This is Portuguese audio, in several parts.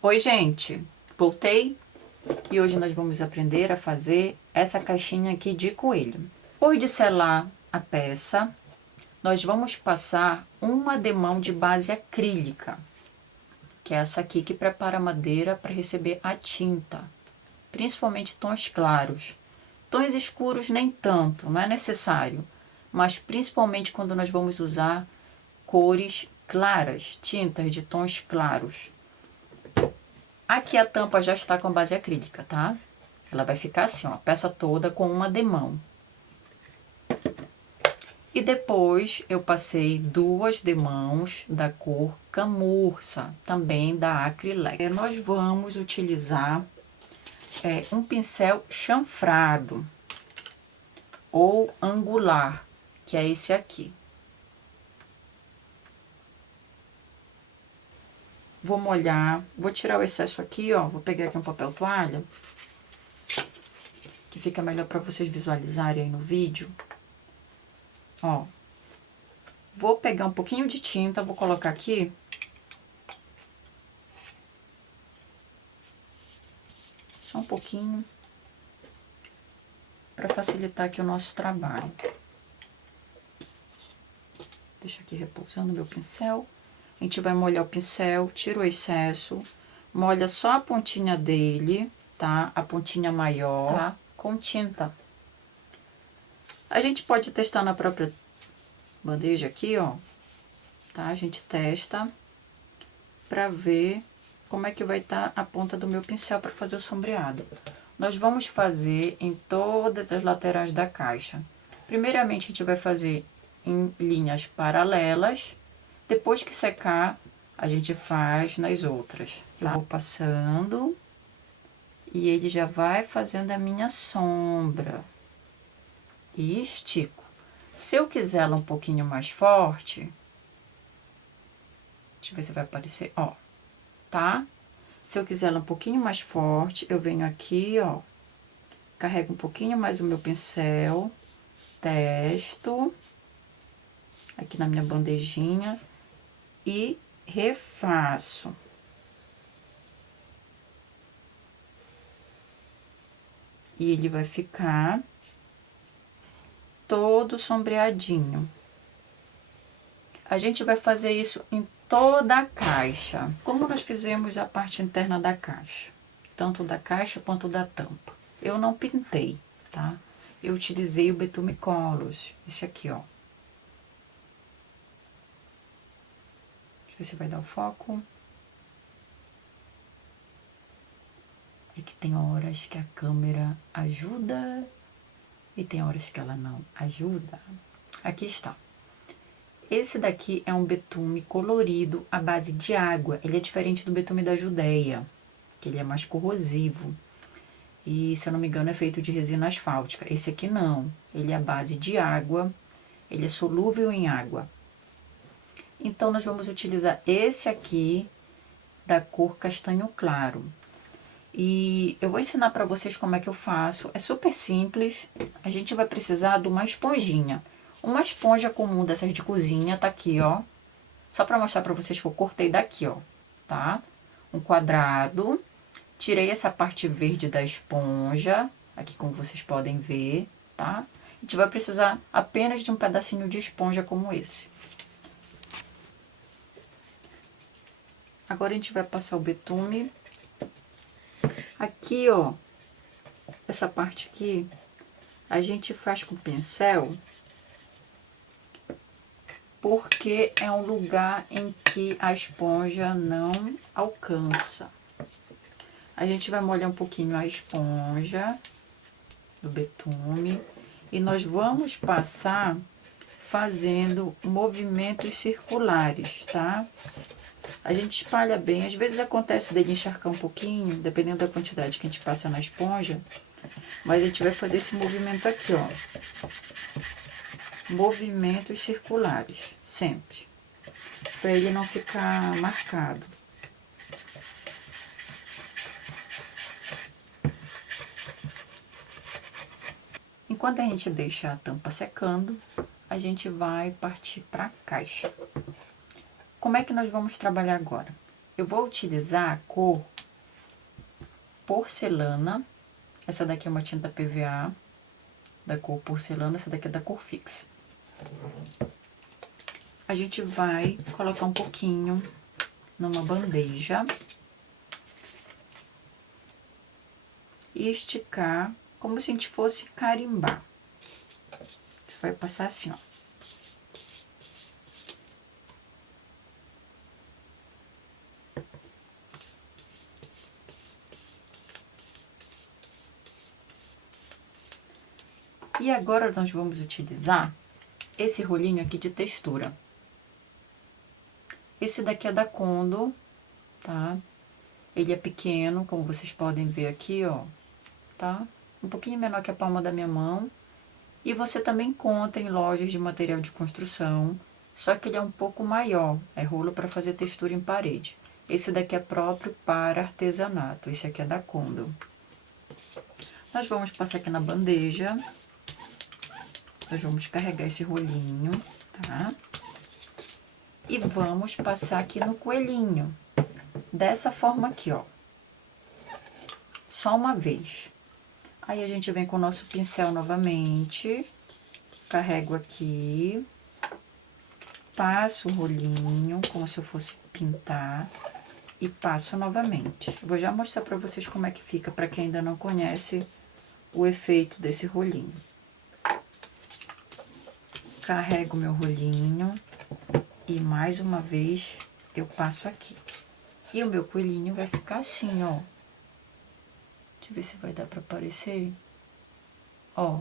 Oi, gente! Voltei e hoje nós vamos aprender a fazer essa caixinha aqui de coelho. Depois de selar a peça, nós vamos passar uma demão de base acrílica, que é essa aqui que prepara a madeira para receber a tinta, principalmente tons claros. Tons escuros nem tanto, não é necessário, mas principalmente quando nós vamos usar cores claras, tintas de tons claros. Aqui a tampa já está com base acrílica, tá? Ela vai ficar assim, ó, a peça toda com uma demão. E depois eu passei duas demãos da cor camurça, também da Acrylex. Nós vamos utilizar um pincel chanfrado ou angular, que é esse aqui. Vou molhar, vou tirar o excesso aqui, ó, vou pegar aqui um papel toalha, que fica melhor para vocês visualizarem aí no vídeo. Ó, vou pegar um pouquinho de tinta, vou colocar aqui. Só um pouquinho, para facilitar aqui o nosso trabalho. Deixa aqui repousando meu pincel. A gente vai molhar o pincel, tira o excesso, molha só a pontinha dele, tá? A pontinha maior, tá? Com tinta. A gente pode testar na própria bandeja aqui, ó, tá? A gente testa pra ver como é que vai estar a ponta do meu pincel para fazer o sombreado. Nós vamos fazer em todas as laterais da caixa. Primeiramente, a gente vai fazer em linhas paralelas. Depois que secar, a gente faz nas outras, tá? Eu vou passando e ele já vai fazendo a minha sombra. E estico. Se eu quiser ela um pouquinho mais forte, deixa eu ver se vai aparecer, ó, tá? Se eu quiser ela um pouquinho mais forte, eu venho aqui, ó, carrego um pouquinho mais o meu pincel, testo aqui na minha bandejinha e refaço. E ele vai ficar todo sombreadinho. A gente vai fazer isso em toda a caixa, como nós fizemos a parte interna da caixa, tanto da caixa quanto da tampa. Eu não pintei, tá? Eu utilizei o Betume Colors, esse aqui, ó. Deixa eu ver se vai dar o foco. É que tem horas que a câmera ajuda e tem horas que ela não ajuda. Aqui está. Esse daqui é um betume colorido à base de água. Ele é diferente do betume da Judéia, que ele é mais corrosivo. E, se eu não me engano, é feito de resina asfáltica. Esse aqui não. Ele é à base de água. Ele é solúvel em água. Então, nós vamos utilizar esse aqui da cor castanho claro. E eu vou ensinar para vocês como é que eu faço. É super simples. A gente vai precisar de uma esponjinha. Uma esponja comum dessas de cozinha, tá aqui, ó. Só para mostrar para vocês que eu cortei daqui, ó, tá? Um quadrado. Tirei essa parte verde da esponja, aqui como vocês podem ver, tá? A gente vai precisar apenas de um pedacinho de esponja como esse. Agora a gente vai passar o betume. Aqui, ó, essa parte aqui, a gente faz com o pincel, porque é um lugar em que a esponja não alcança. A gente vai molhar um pouquinho a esponja do betume e nós vamos passar fazendo movimentos circulares, tá? A gente espalha bem, às vezes acontece dele encharcar um pouquinho, dependendo da quantidade que a gente passa na esponja, mas a gente vai fazer esse movimento aqui, ó. Movimentos circulares, sempre, para ele não ficar marcado. Enquanto a gente deixa a tampa secando, a gente vai partir para a caixa. Como é que nós vamos trabalhar agora? Eu vou utilizar a cor porcelana. Essa daqui é uma tinta PVA da cor porcelana, essa daqui é da cor fixa. A gente vai colocar um pouquinho numa bandeja e esticar como se a gente fosse carimbar. A gente vai passar assim, ó. E agora nós vamos utilizar esse rolinho aqui de textura. Esse daqui é da Condo, tá? Ele é pequeno, como vocês podem ver aqui, ó, tá? Um pouquinho menor que a palma da minha mão. E você também encontra em lojas de material de construção, só que ele é um pouco maior, é rolo para fazer textura em parede. Esse daqui é próprio para artesanato, esse aqui é da Condo. Nós vamos passar aqui na bandeja. Nós vamos carregar esse rolinho, tá? E vamos passar aqui no coelhinho. Dessa forma aqui, ó. Só uma vez. Aí a gente vem com o nosso pincel novamente. Carrego aqui. Passo o rolinho, como se eu fosse pintar. E passo novamente. Vou já mostrar pra vocês como é que fica, pra quem ainda não conhece o efeito desse rolinho. Carrego meu rolinho e mais uma vez eu passo aqui. E o meu coelhinho vai ficar assim, ó. Deixa eu ver se vai dar pra aparecer. Ó,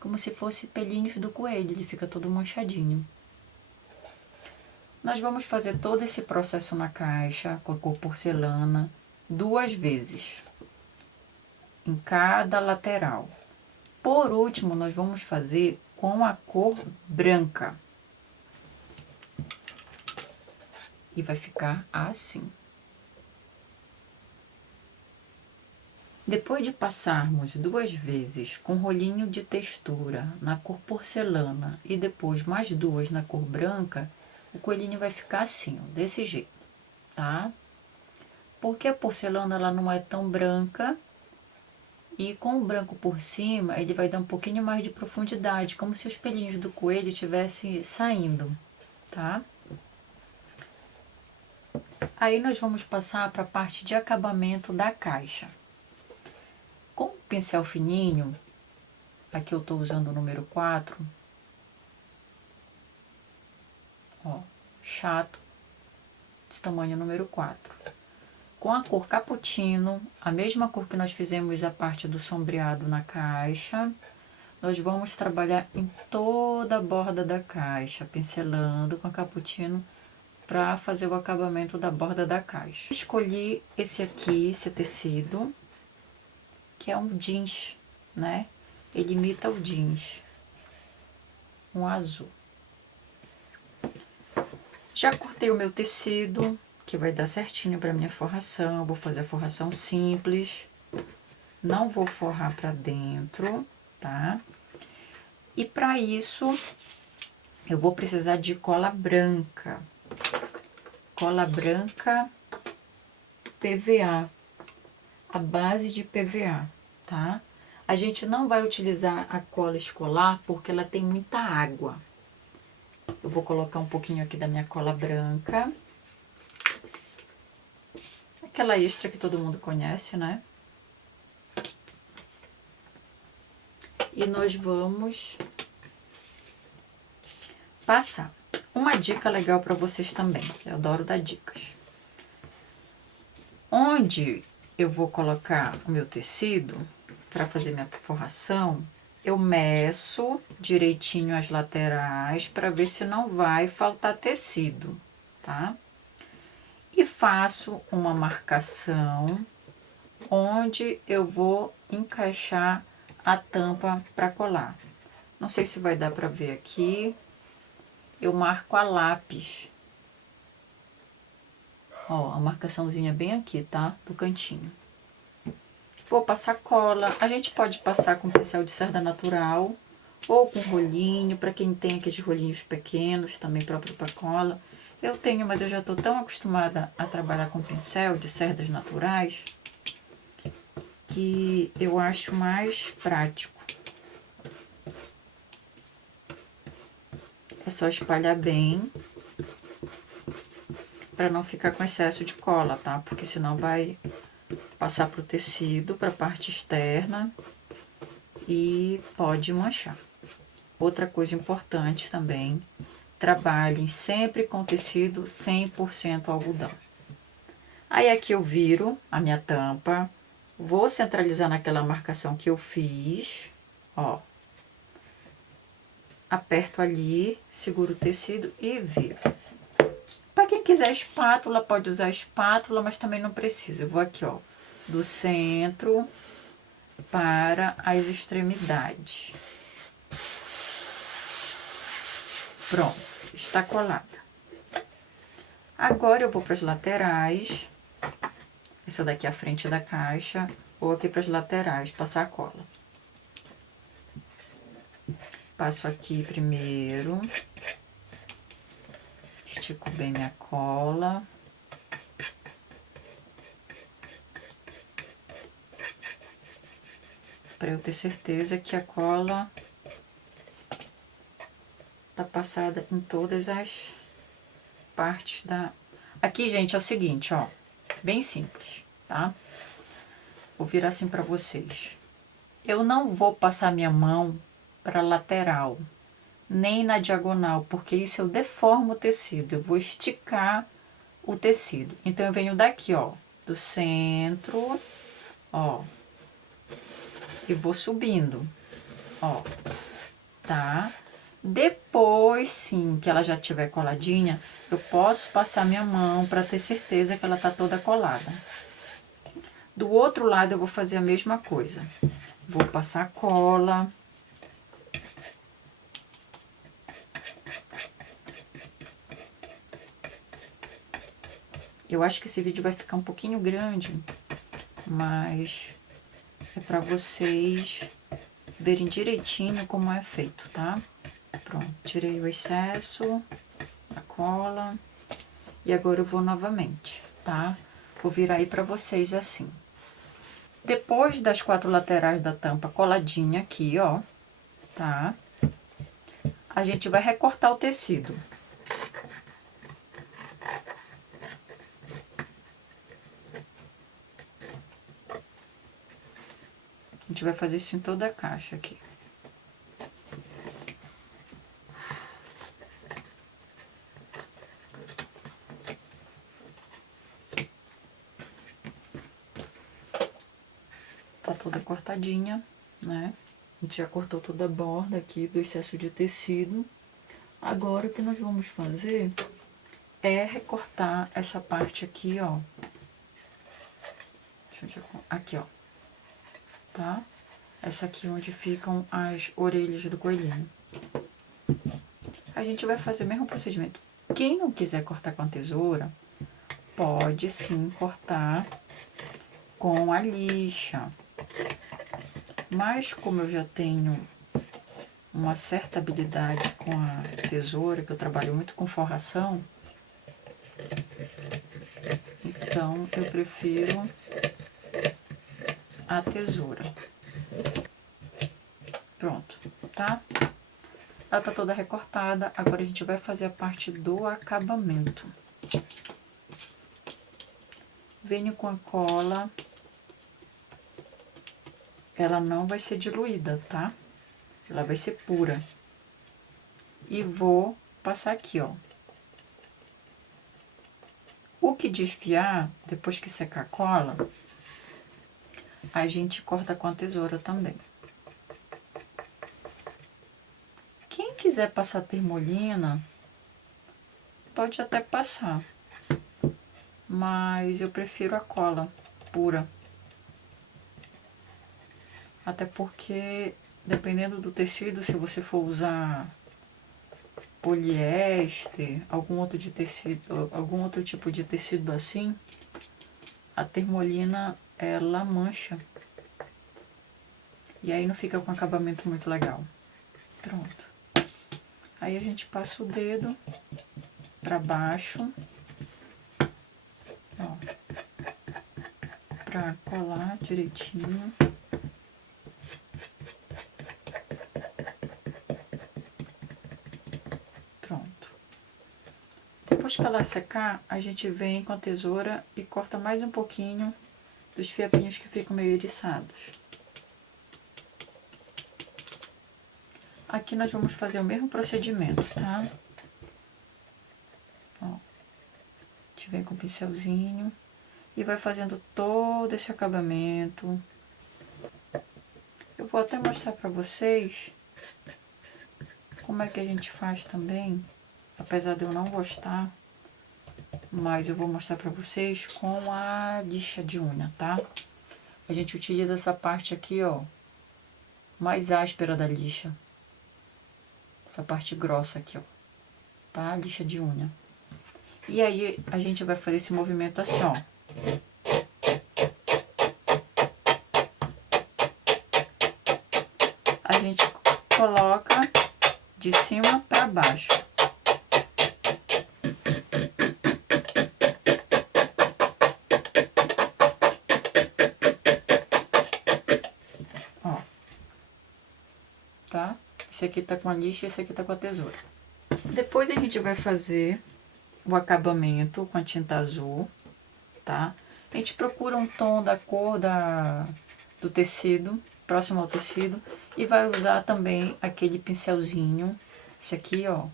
como se fosse pelinhos do coelho, ele fica todo manchadinho. Nós vamos fazer todo esse processo na caixa com a cor porcelana 2 vezes. Em cada lateral. Por último, nós vamos fazer com a cor branca. E vai ficar assim. Depois de passarmos 2 vezes com rolinho de textura na cor porcelana e depois mais 2 na cor branca, o coelhinho vai ficar assim, ó, desse jeito, tá? Porque a porcelana ela não é tão branca. E com o branco por cima, ele vai dar um pouquinho mais de profundidade, como se os pelinhos do coelho estivessem saindo, tá? Aí nós vamos passar para a parte de acabamento da caixa. Com o pincel fininho, aqui eu estou usando o número 4, ó, chato, de tamanho número 4. Com a cor cappuccino, a mesma cor que nós fizemos a parte do sombreado na caixa, nós vamos trabalhar em toda a borda da caixa, pincelando com a cappuccino para fazer o acabamento da borda da caixa. Escolhi esse aqui, esse tecido, que é um jeans, né? Ele imita o jeans, um azul. Já cortei o meu tecido, que vai dar certinho para minha forração. Vou fazer a forração simples, não vou forrar para dentro, tá? E para isso, eu vou precisar de cola branca. Cola branca PVA, a base de PVA, tá? A gente não vai utilizar a cola escolar porque ela tem muita água. Eu vou colocar um pouquinho aqui da minha cola branca. Aquela extra que todo mundo conhece, né? E nós vamos passar. Uma dica legal para vocês também, eu adoro dar dicas. Onde eu vou colocar o meu tecido para fazer minha forração, eu meço direitinho as laterais para ver se não vai faltar tecido, tá? E faço uma marcação onde eu vou encaixar a tampa para colar. Não sei se vai dar para ver aqui. Eu marco a lápis. Ó, a marcaçãozinha bem aqui, tá? Do cantinho. Vou passar cola. A gente pode passar com pincel de cerda natural ou com rolinho, para quem tem aqueles rolinhos pequenos, também próprio para cola. Eu tenho, mas eu já estou tão acostumada a trabalhar com pincel de cerdas naturais que eu acho mais prático. É só espalhar bem para não ficar com excesso de cola, tá? Porque senão vai passar pro tecido, para a parte externa e pode manchar. Outra coisa importante também, trabalhem sempre com tecido 100% algodão. Aí aqui eu viro a minha tampa, vou centralizar naquela marcação que eu fiz, ó. Aperto ali, seguro o tecido e viro. Para quem quiser espátula, pode usar espátula, mas também não precisa. Eu vou aqui, ó, do centro para as extremidades. Pronto, está colada. Agora eu vou para as laterais. Essa daqui é a frente da caixa. Ou aqui para as laterais, passar a cola. Passo aqui primeiro. Estico bem minha cola. Para eu ter certeza que a cola tá passada em todas as partes da... Aqui, gente, é o seguinte, ó. Bem simples, tá? Vou virar assim pra vocês. Eu não vou passar minha mão pra lateral, nem na diagonal, porque isso eu deformo o tecido. Eu vou esticar o tecido. Então, eu venho daqui, ó, do centro, ó. E vou subindo, ó, tá? Depois, sim, que ela já tiver coladinha, eu posso passar minha mão para ter certeza que ela tá toda colada. Do outro lado eu vou fazer a mesma coisa. Vou passar cola. Eu acho que esse vídeo vai ficar um pouquinho grande, mas é para vocês verem direitinho como é feito, tá? Pronto, tirei o excesso da cola. E agora eu vou novamente, tá? Vou virar aí pra vocês assim. Depois das 4 laterais da tampa coladinha aqui, ó, tá? A gente vai recortar o tecido. A gente vai fazer isso em toda a caixa aqui. Tá toda cortadinha, né? A gente já cortou toda a borda aqui do excesso de tecido. Agora o que nós vamos fazer é recortar essa parte aqui, ó. Aqui, ó. Tá? Essa aqui onde ficam as orelhas do coelhinho. A gente vai fazer o mesmo procedimento. Quem não quiser cortar com a tesoura, pode sim cortar com a lixa. Mas como eu já tenho uma certa habilidade com a tesoura, que eu trabalho muito com forração, então eu prefiro a tesoura. Pronto, tá? Ela tá toda recortada, agora a gente vai fazer a parte do acabamento. Venho com a cola, ela não vai ser diluída, tá? Ela vai ser pura. E vou passar aqui, ó. O que desfiar, depois que secar a cola, a gente corta com a tesoura também. Quem quiser passar termolina, pode até passar. Mas eu prefiro a cola pura. Até porque, dependendo do tecido, se você for usar poliéster, algum outro tipo de tecido assim, a termolina ela mancha. E aí não fica com acabamento muito legal. Pronto. Aí a gente passa o dedo para baixo, ó, para colar direitinho. Pronto. Depois que ela secar, a gente vem com a tesoura e corta mais um pouquinho dos fiapinhos que ficam meio eriçados. Aqui nós vamos fazer o mesmo procedimento, tá? Ó, a gente vem com o pincelzinho e vai fazendo todo esse acabamento. Eu vou até mostrar pra vocês como é que a gente faz também, apesar de eu não gostar, mas eu vou mostrar pra vocês com a lixa de unha, tá? A gente utiliza essa parte aqui, ó, mais áspera da lixa. Essa parte grossa aqui, ó, tá? Lixa de unha. E aí a gente vai fazer esse movimento assim, ó. A gente coloca de cima para baixo. Ó. Tá? Esse aqui tá com a lixa e esse aqui tá com a tesoura. Depois a gente vai fazer o acabamento com a tinta azul, tá? A gente procura um tom da cor do tecido, próximo ao tecido, e vai usar também aquele pincelzinho, esse aqui, ó,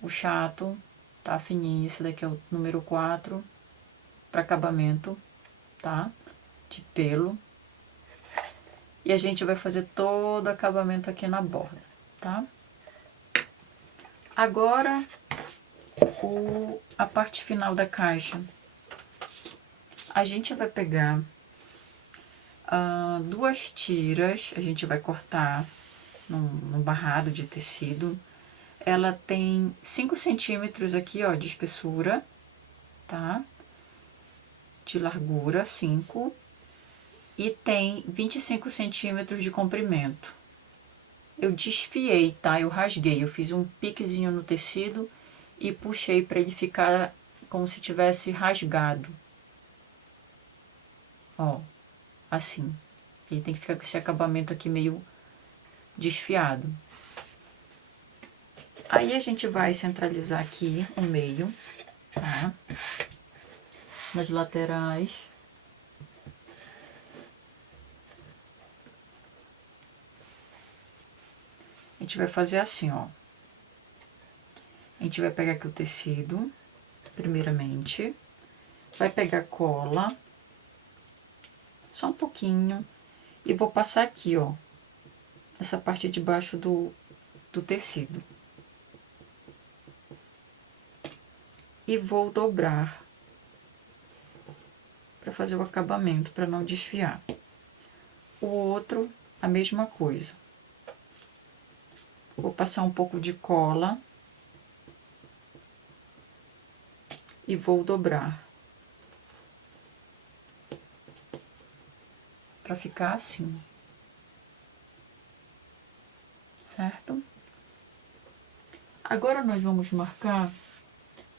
o chato, tá fininho, esse daqui é o número 4, para acabamento, tá? De pelo. E a gente vai fazer todo o acabamento aqui na borda, tá? Agora, a parte final da caixa. A gente vai pegar 2 tiras, a gente vai cortar num barrado de tecido. Ela tem 5 centímetros aqui, ó, de espessura, tá? De largura, 5. E tem 25 centímetros de comprimento. Eu desfiei, tá? Eu rasguei, eu fiz um piquezinho no tecido e puxei para ele ficar como se tivesse rasgado. Ó, assim. Ele tem que ficar com esse acabamento aqui meio desfiado. Aí a gente vai centralizar aqui o meio, tá? Nas laterais. A gente vai fazer assim, ó. A gente vai pegar aqui o tecido, primeiramente. Vai pegar cola, só um pouquinho. E vou passar aqui, ó, nessa parte de baixo do tecido. E vou dobrar para fazer o acabamento, para não desfiar. O outro, a mesma coisa. Vou passar um pouco de cola e vou dobrar para ficar assim, certo? Agora nós vamos marcar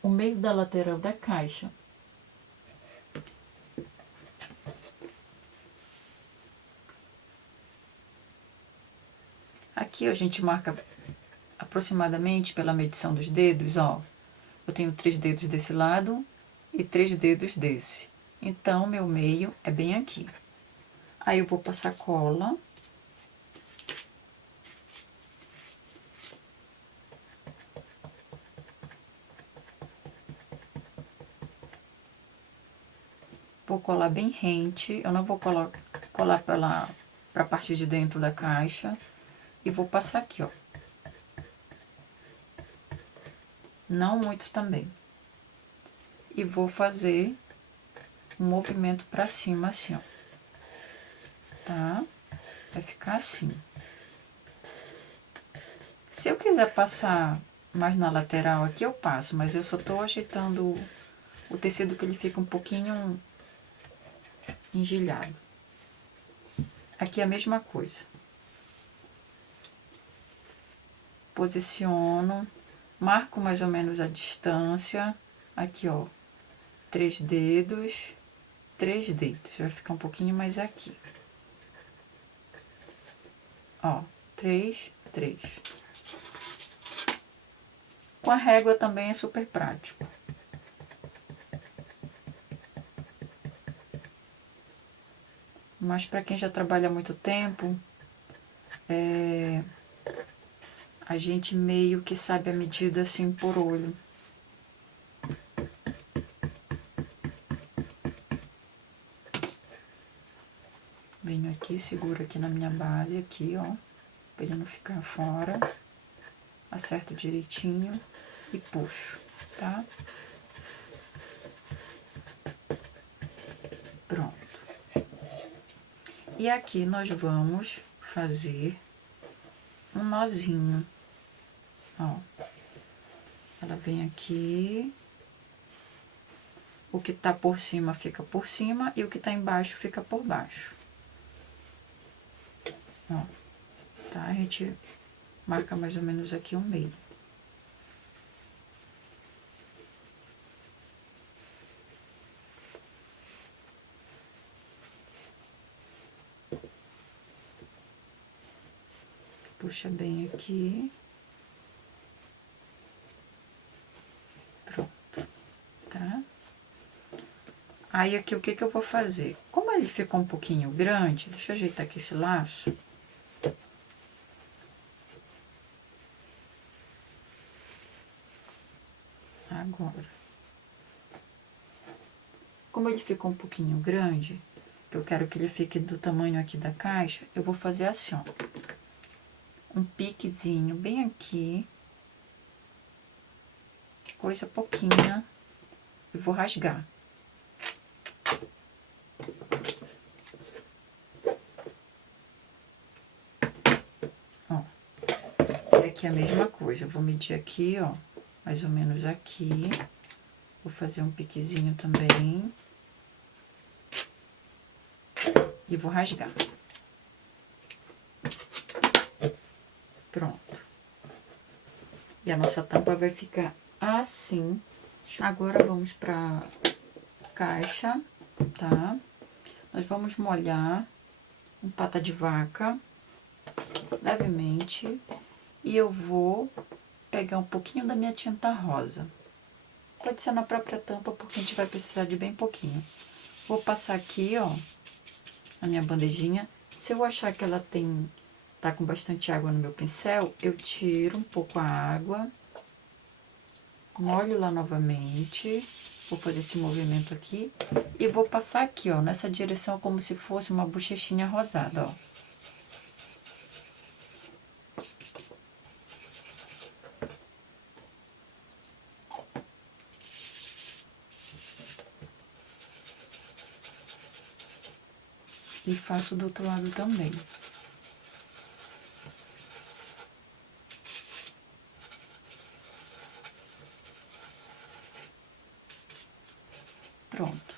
o meio da lateral da caixa. Aqui a gente marca aproximadamente pela medição dos dedos, ó. Eu tenho 3 dedos desse lado e 3 dedos desse. Então, meu meio é bem aqui. Aí eu vou passar cola. Vou colar bem rente, eu não vou colar pra parte de dentro da caixa. E vou passar aqui, ó. Não muito também. E vou fazer um movimento pra cima, assim, ó. Tá? Vai ficar assim. Se eu quiser passar mais na lateral aqui, eu passo. Mas eu só tô ajeitando o tecido que ele fica um pouquinho engilhado. Aqui é a mesma coisa. Posiciono Marco mais ou menos a distância. Aqui, ó. 3 dedos. 3 dedos. Vai ficar um pouquinho mais aqui. Ó. 3, 3. Com a régua também é super prático. Mas para quem já trabalha há muito tempo, a gente meio que sabe a medida assim por olho. Venho aqui, seguro aqui na minha base, aqui, ó, pra ele não ficar fora. Acerto direitinho e puxo, tá? Pronto. E aqui nós vamos fazer um nozinho, ó. Ela vem aqui, o que tá por cima fica por cima e o que tá embaixo fica por baixo. Ó, tá? A gente marca mais ou menos aqui o meio. Puxa bem aqui. Pronto, tá? Aí aqui o que que eu vou fazer? Como ele ficou um pouquinho grande, deixa eu ajeitar aqui esse laço. Agora. Como ele ficou um pouquinho grande, que eu quero que ele fique do tamanho aqui da caixa, eu vou fazer assim, ó. Um piquezinho bem aqui. Coisa pouquinha. E vou rasgar. Ó. E aqui a mesma coisa. Eu vou medir aqui, ó. Mais ou menos aqui. Vou fazer um piquezinho também. E vou rasgar. Pronto. E a nossa tampa vai ficar assim. Agora vamos pra caixa, tá? Nós vamos molhar um pata de vaca levemente. E eu vou pegar um pouquinho da minha tinta rosa. Pode ser na própria tampa, porque a gente vai precisar de bem pouquinho. Vou passar aqui, ó, na minha bandejinha. Se eu achar que ela tá com bastante água no meu pincel, eu tiro um pouco a água, molho lá novamente, vou fazer esse movimento aqui e vou passar aqui, ó, nessa direção como se fosse uma bochechinha rosada, ó. E faço do outro lado também. Pronto.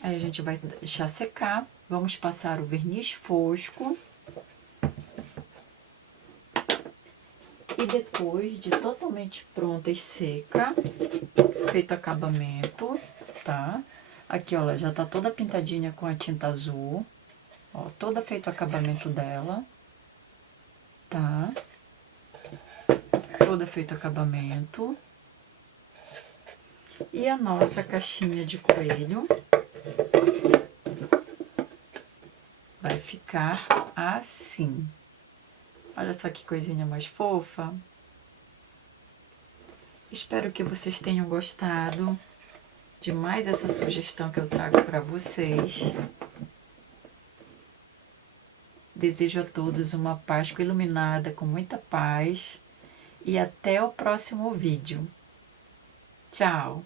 Aí a gente vai deixar secar. Vamos passar o verniz fosco. E depois de totalmente pronta e seca, feito acabamento, tá? Aqui, ó, ela já tá toda pintadinha com a tinta azul. Ó, toda feito o acabamento dela, tá? Toda feito o acabamento. E a nossa caixinha de coelho vai ficar assim. Olha só que coisinha mais fofa. Espero que vocês tenham gostado de mais essa sugestão que eu trago para vocês. Desejo a todos uma Páscoa iluminada com muita paz e até o próximo vídeo. Tchau!